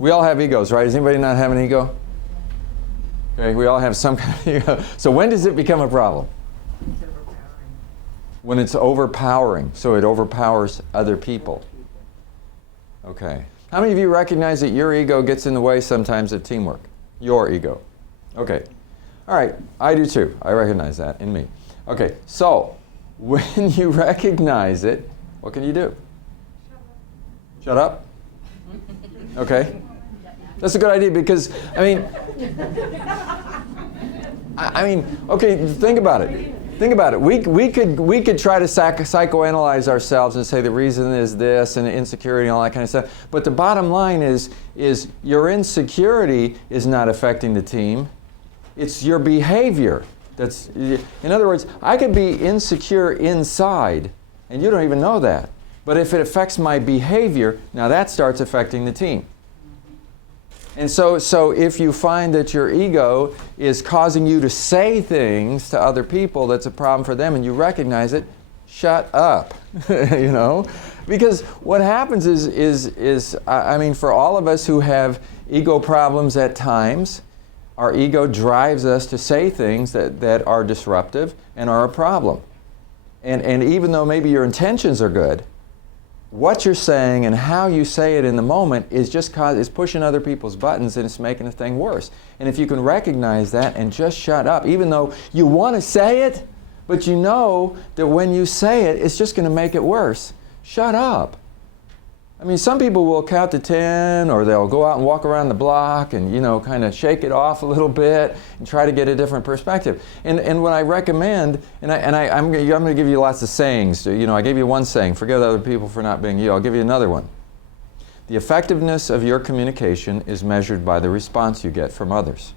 We all have egos, right? Does anybody not have an ego? Okay, we all have some kind of ego. So when does it become a problem? It's overpowering. When it's overpowering, so it overpowers other people. Okay. How many of you recognize that your ego gets in the way sometimes of teamwork? Your ego. Okay. All right, I do too. I recognize that in me. Okay, so when you recognize it, what can you do? Shut up? Okay. That's a good idea because, okay, think about it. Think about it. We could try to psychoanalyze ourselves and say the reason is this and insecurity and all that kind of stuff. But the bottom line is your insecurity is not affecting the team. It's your behavior. In other words, I could be insecure inside and you don't even know that. But if it affects my behavior, now that starts affecting the team. And so if you find that your ego is causing you to say things to other people that's a problem for them and you recognize it, shut up, you know? Because what happens is for all of us who have ego problems at times, our ego drives us to say things that are disruptive and are a problem. And even though maybe your intentions are good, what you're saying and how you say it in the moment is is pushing other people's buttons and it's making the thing worse. And if you can recognize that and just shut up, even though you want to say it, but you know that when you say it, it's just going to make it worse. Shut up. Some people will count to 10 or they'll go out and walk around the block and, kind of shake it off a little bit and try to get a different perspective. And what I recommend, I'm going to give you lots of sayings. I gave you one saying, forgive other people for not being you. I'll give you another one. The effectiveness of your communication is measured by the response you get from others.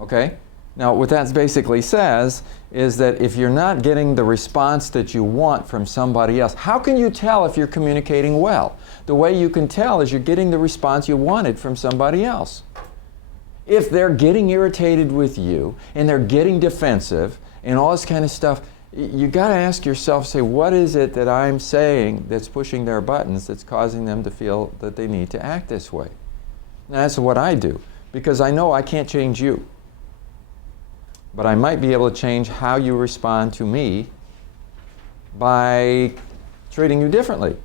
Okay? Now, what that basically says is that if you're not getting the response that you want from somebody else, how can you tell if you're communicating well? The way you can tell is you're getting the response you wanted from somebody else. If they're getting irritated with you and they're getting defensive and all this kind of stuff, you got to ask yourself, say, what is it that I'm saying that's pushing their buttons that's causing them to feel that they need to act this way? Now, that's what I do because I know I can't change you. But I might be able to change how you respond to me by treating you differently,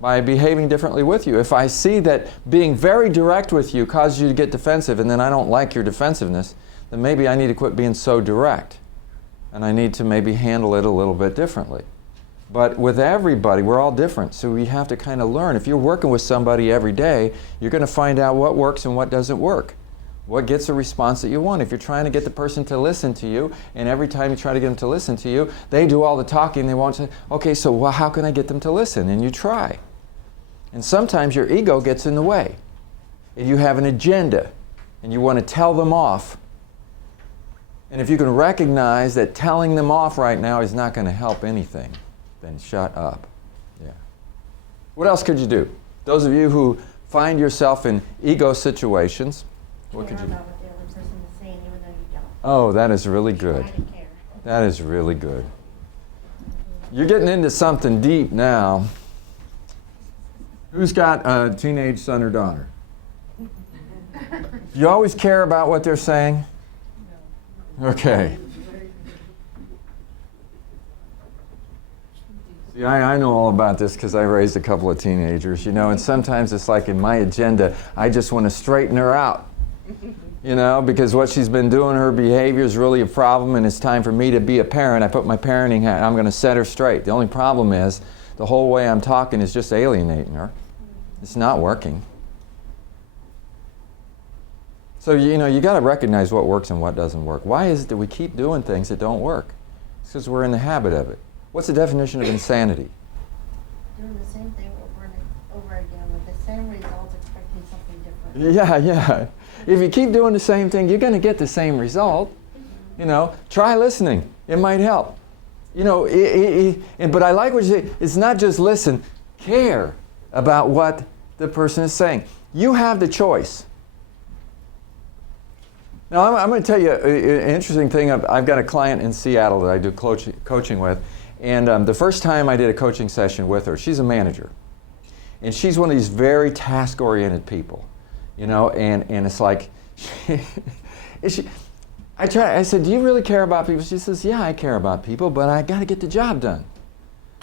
by behaving differently with you. If I see that being very direct with you causes you to get defensive and then I don't like your defensiveness, then maybe I need to quit being so direct. And I need to maybe handle it a little bit differently. But with everybody, we're all different. So we have to kind of learn. If you're working with somebody every day, you're going to find out what works and what doesn't work. What gets the response that you want? If you're trying to get the person to listen to you, and every time you try to get them to listen to you, they do all the talking, they won't say, okay, so how can I get them to listen? And you try. And sometimes your ego gets in the way. If you have an agenda, and you want to tell them off, and if you can recognize that telling them off right now is not going to help anything, then shut up. Yeah. What else could you do? Those of you who find yourself in ego situations, what could you do? About what the other person is saying, even though you don't. Oh, that is really good. Try to care. That is really good. You're getting into something deep now. Who's got a teenage son or daughter? Do you always care about what they're saying? No. Okay. See, I know all about this because I raised a couple of teenagers, and sometimes it's like in my agenda, I just want to straighten her out. Because what she's been doing, her behavior is really a problem and it's time for me to be a parent. I put my parenting hat, I'm going to set her straight. The only problem is the whole way I'm talking is just alienating her. It's not working. So, you got to recognize what works and what doesn't work. Why is it that we keep doing things that don't work? It's because we're in the habit of it. What's the definition of insanity? Doing the same thing over and over again with the same results, expecting something different. Yeah. If you keep doing the same thing, you're going to get the same result. Try listening. It might help. But I like what you say. It's not just listen. Care about what the person is saying. You have the choice. Now, I'm going to tell you an interesting thing. I've got a client in Seattle that I do coaching with. And the first time I did a coaching session with her, she's a manager. And she's one of these very task-oriented people. you know, and it's like, I said, do you really care about people? She says, yeah, I care about people, but I got to get the job done.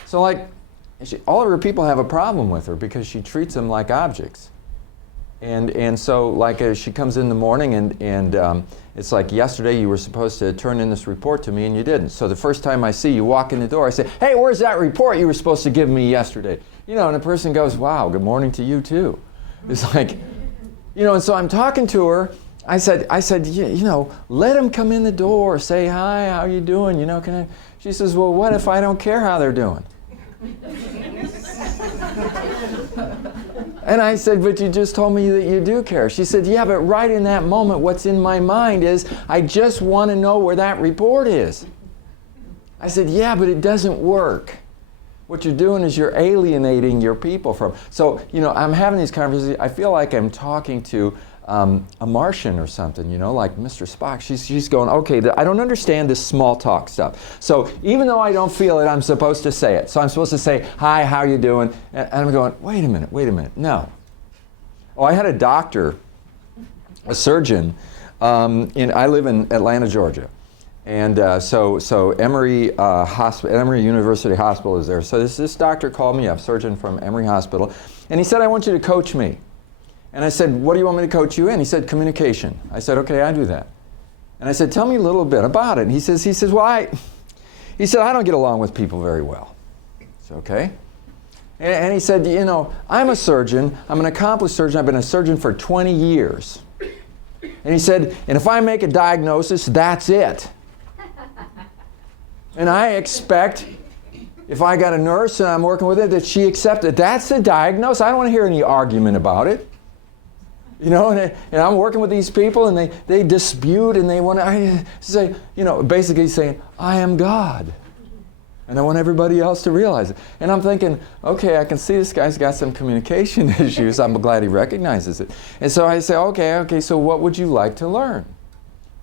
So like, all of her people have a problem with her because she treats them like objects. And so like she comes in the morning and it's like, yesterday you were supposed to turn in this report to me and you didn't. So the first time I see you walk in the door, I say, hey, where's that report you were supposed to give me yesterday? You know, and the person goes, wow, good morning to you too. It's like, you know, and so I'm talking to her. I said, you know, let them come in the door, say hi, how you doing, you know, can I? She says, well, what if I don't care how they're doing? And I said, but you just told me that you do care. She said, yeah, but right in that moment, what's in my mind is, I just want to know where that report is. I said, yeah, but it doesn't work. What you're doing is you're alienating your people from. So, you know, I'm having these conversations. I feel like I'm talking to a Martian or something, you know, like Mr. Spock. She's going, okay, I don't understand this small talk stuff. So even though I don't feel it, I'm supposed to say it. So I'm supposed to say, hi, how you doing? And I'm going, wait a minute, no. Oh, I had a doctor, a surgeon, I live in Atlanta, Georgia. And so Emory Emory University Hospital is there. So this doctor called me up, surgeon from Emory Hospital, and he said, I want you to coach me. And I said, what do you want me to coach you in? He said, communication. I said, okay, I do that. And I said, tell me a little bit about it. And he says, well, I don't get along with people very well. It's okay. And he said, you know, I'm a surgeon. I'm an accomplished surgeon. I've been a surgeon for 20 years. And he said, and if I make a diagnosis, that's it. And I expect, if I got a nurse and I'm working with it, that she accepts it. That's the diagnosis. I don't want to hear any argument about it. You know, and I'm working with these people and they dispute and they want to say, you know, basically saying, I am God. And I want everybody else to realize it. And I'm thinking, okay, I can see this guy's got some communication issues. I'm glad he recognizes it. And so I say, okay, so what would you like to learn?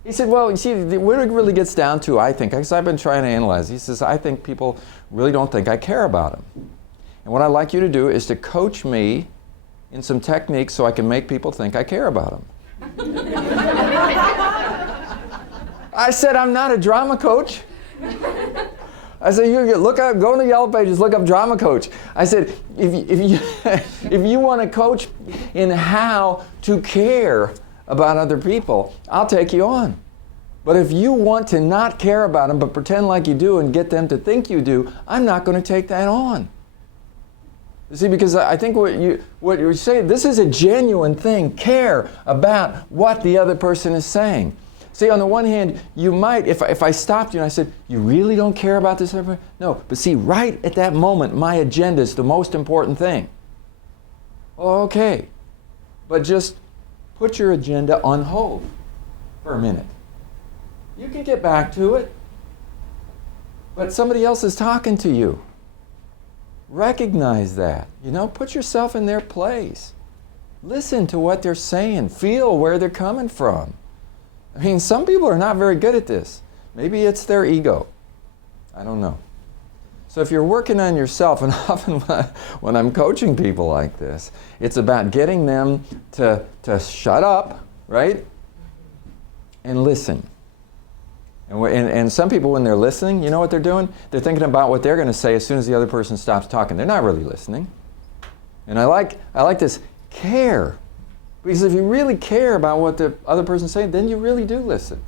He said, well, you see, what it really gets down to, I think, because I've been trying to analyze, he says, I think people really don't think I care about them. And what I'd like you to do is to coach me in some techniques so I can make people think I care about them. I said, I'm not a drama coach. I said, go to the Yellow Pages, look up drama coach. I said, if you want to coach in how to care about other people, I'll take you on. But if you want to not care about them but pretend like you do and get them to think you do, I'm not going to take that on. You see, because I think what you're saying, this is a genuine thing. Care about what the other person is saying. See, on the one hand, you might, if I stopped you and I said, you really don't care about this? No, but see, right at that moment, my agenda is the most important thing. Well, okay, but just put your agenda on hold for a minute. You can get back to it, but somebody else is talking to you. Recognize that. You know, put yourself in their place. Listen to what they're saying. Feel where they're coming from. I mean, some people are not very good at this. Maybe it's their ego. I don't know. So if you're working on yourself, and often when I'm coaching people like this, it's about getting them to shut up, right? And listen. And some people, when they're listening, you know what they're doing? They're thinking about what they're going to say as soon as the other person stops talking. They're not really listening. And I like this care. Because if you really care about what the other person's saying, then you really do listen.